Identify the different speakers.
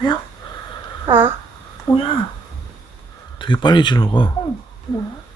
Speaker 1: 뭐야?
Speaker 2: 어.
Speaker 1: 뭐야?
Speaker 3: 되게 빨리 지나가.
Speaker 1: 어, 뭐야?